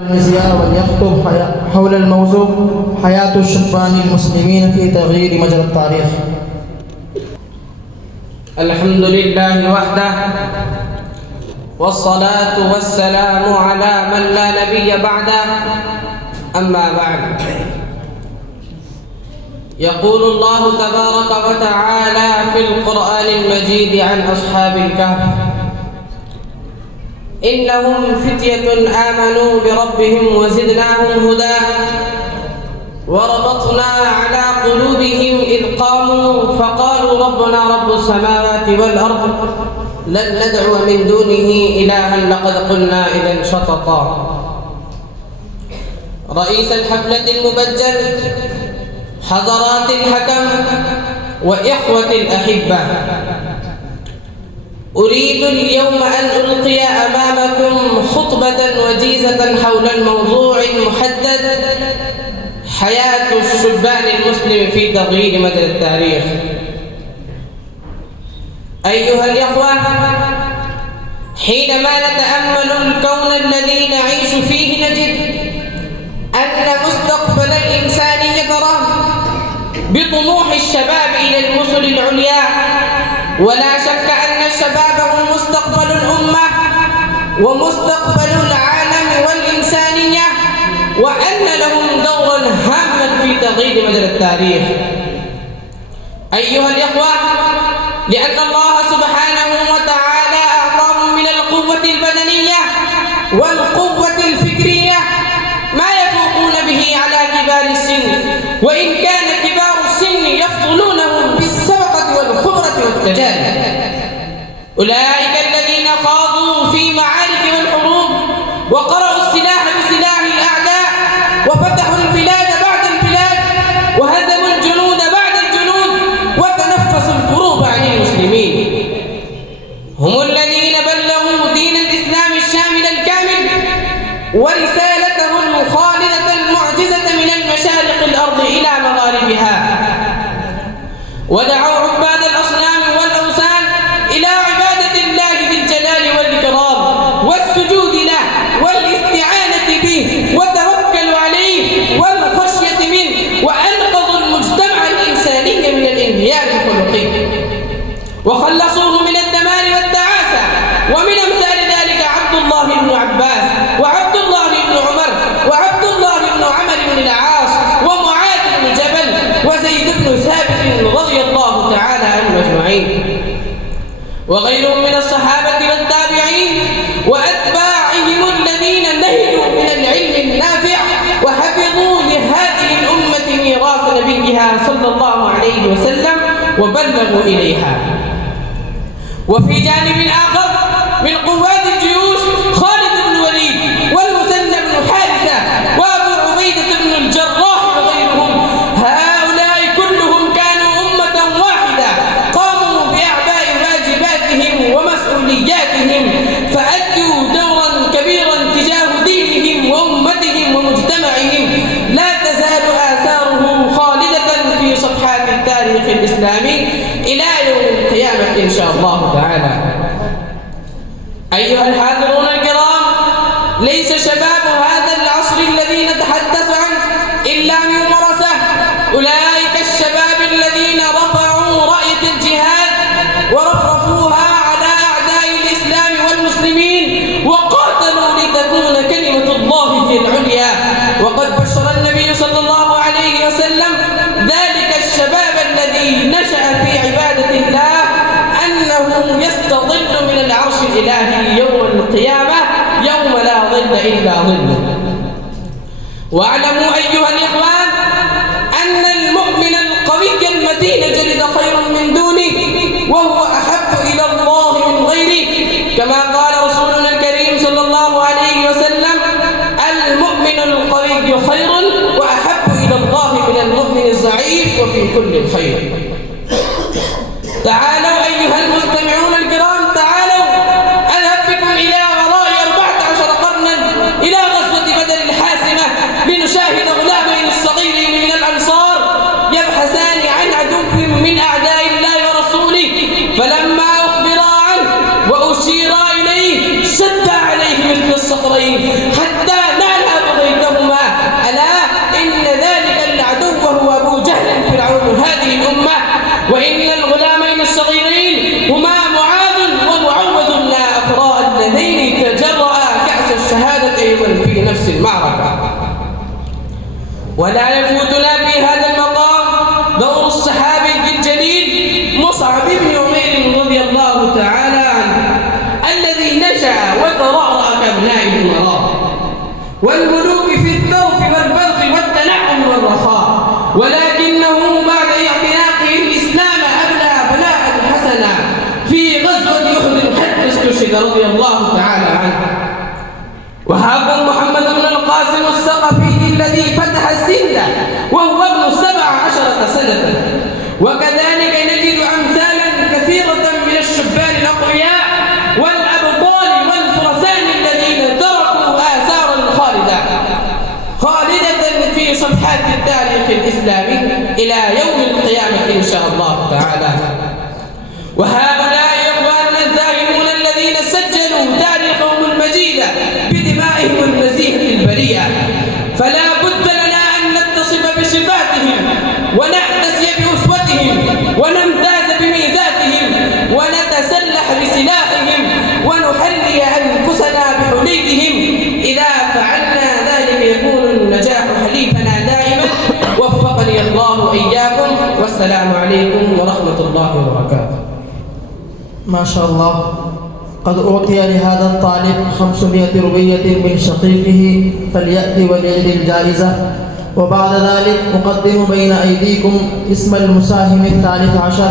وليخطب حول الموضوع حياة الشبان المسلمين في تغيير مجرى التاريخ. الحمد لله وحده والصلاة والسلام على من لا نبي بعده. أما بعد، يقول الله تبارك وتعالى في القرآن المجيد عن أصحاب الكهف: إنهم فتية آمنوا بربهم وزدناهم هدى وربطنا على قلوبهم إذ قاموا فقالوا ربنا رب السماوات والأرض لن ندعو من دونه إلها لقد قلنا إذا شططا. رئيس الحفلة المبجل، حضرات الحكم، وإخوة الأحبة، أريد اليوم أن ألقي أمامكم خطبة وجيزة حول الموضوع المحدد: حياة الشبان المسلم في تغيير مجرى التاريخ. أيها الإخوة، حينما نتأمل الكون الذي نعيش فيه نجد أن مستقبل الإنسانية رهن بطموح الشباب إلى المثل العليا، ولا شك أن الشباب هم مستقبل الأمة ومستقبل العالم والإنسانية، وأن لهم دورا هاما في تغيير مجرى التاريخ. أيها الإخوة، لأن الله سبحانه وتعالى أعطاهم من القوة البدنية والقوة الفكرية ما يفوقون به على كبار السن، وإن كان كبار السن يفضلونهم بالسبقة والخبرة والتجارب. أولئك الذين خاضوا في معارك والحروب وقرأوا السلاح بسلاح الأعداء وفتحوا البلاد بعد البلاد وهزموا الجنود بعد الجنود وتنفسوا الكروب عن المسلمين. هم الذين بلغوا دين الإسلام الشامل الكامل ورسالته الخالدة المعجزة من المشارق الأرض إلى مغاربها، ودعوا عباد الأصنام والأوثان إلى عبادة الله ذي الجلال والإكرام والسجود له والاستعانة به والتوكل عليه والخشية منه، وأنقذوا المجتمع الإنساني من الانهيار الخلقي وخلصوه من الدمار والتعاسة. ومن أمثال ذلك عبد الله بن عباس وعبد الله بن عمر وعبد الله بن عمرو بن العاص ومعاذ بن جبل وزيد بن ثابت رضي الله تعالى عنهم أجمعين، وغيرهم من الصحابة والتابعين وأتباعهم الذين نهلوا من العلم النافع وحفظوا لهذه الأمة ميراث نبيها صلى الله عليه وسلم وبلغوا إليها. وفي جانب آخر من قوات الجيوش خالد بن الوليد والمثنى بن حارثة وأبو عبيدة بن الجراح وغيرهم. هؤلاء كلهم كانوا أمة واحدة قاموا بأعباء واجباتهم ومسؤولياتهم، فأدوا دورا كبيرا تجاه دينهم وأمتهم ومجتمعهم لا تزال آثاره خالدة في صفحات التاريخ الإسلامي إلى يوم القيامة إن شاء الله تعالى. أيها الحاضرون الكرام، ليس شباب هذا العصر الذي نتحدث عنه إلا من ورثة أولئك الشباب الذين رفعوا راية الجهاد ورفرفوها على أعداء الإسلام والمسلمين وقاتلوا لتكون كلمة الله هي العليا. وقد بشر النبي صلى الله عليه وسلم ذلك الشباب الذي نشأ في عبادة الله أنه يستظل من العرش الإلهي يوم القيامة يوم لا ظل إلا ظله. واعلموا أيها الإخوان أن المؤمن القوي المتين جلد خير من دونه وهو أحب إلى الله من غيره، كما قال رسولنا الكريم صلى الله عليه وسلم: المؤمن القوي خير وأحب إلى الله من المؤمن الضعيف وفي كل خير. تعالوا أيها المستمعون الكرام، تعالوا أذهب بكم إلى وراء 14 قرنا إلى غزوة بدر الحاسمة لنشاهد غلامين الصغيرين من الأنصار يبحثان عن عدو من أعداء الله ورسوله، فلما أخبرا عنه وأشير إليه شد عليه مثل الصخرين حتى نال دائما في نفس المعركة. ولا يفوتنا في هذا المقام دور الصحابي الجليل مصعب بن عمير رضي الله تعالى عنه، الذي نشأ وترعرع كأبناء الأمراء والملوك في الذوق والبذخ والتنعم والرخاء، ولكنه بعد اعتناقه الإسلام أبلى بلاء حسنا في غزوة أحد حتى استشهد رضي الله تعالى عنه. وهذا محمد بن القاسم الثقفي الذي فتح السند وهو ابن 17 سنة. وكذلك نجد أمثالا كثيرة من الشبان الأقوياء والأبطال والفرسان الذين تركوا آثارا خالدة في صفحات التاريخ الإسلامي إلى يوم القيامة إن شاء الله تعالى. وهؤلاء إخواننا الذاهبون الذين سجلوا تاريخهم المجيد بدمائهم النزيهة البريئة، فلا بد لنا أن نتصف بصفاتهم ونعتزي بأسوتهم ونمتاز بميزاتهم ونتسلح بسلاحهم ونحلي أنفسنا بحليهم. إذا فعلنا ذلك يكون النجاح حليفنا دائما. وفقني الله إياكم، والسلام عليكم ورحمة الله وبركاته. ما شاء الله. قد أعطي لهذا الطالب 500 روبية من شقيقه، فليأتي وليجد الجائزة. وبعد ذلك أقدم بين أيديكم اسم المساهم 13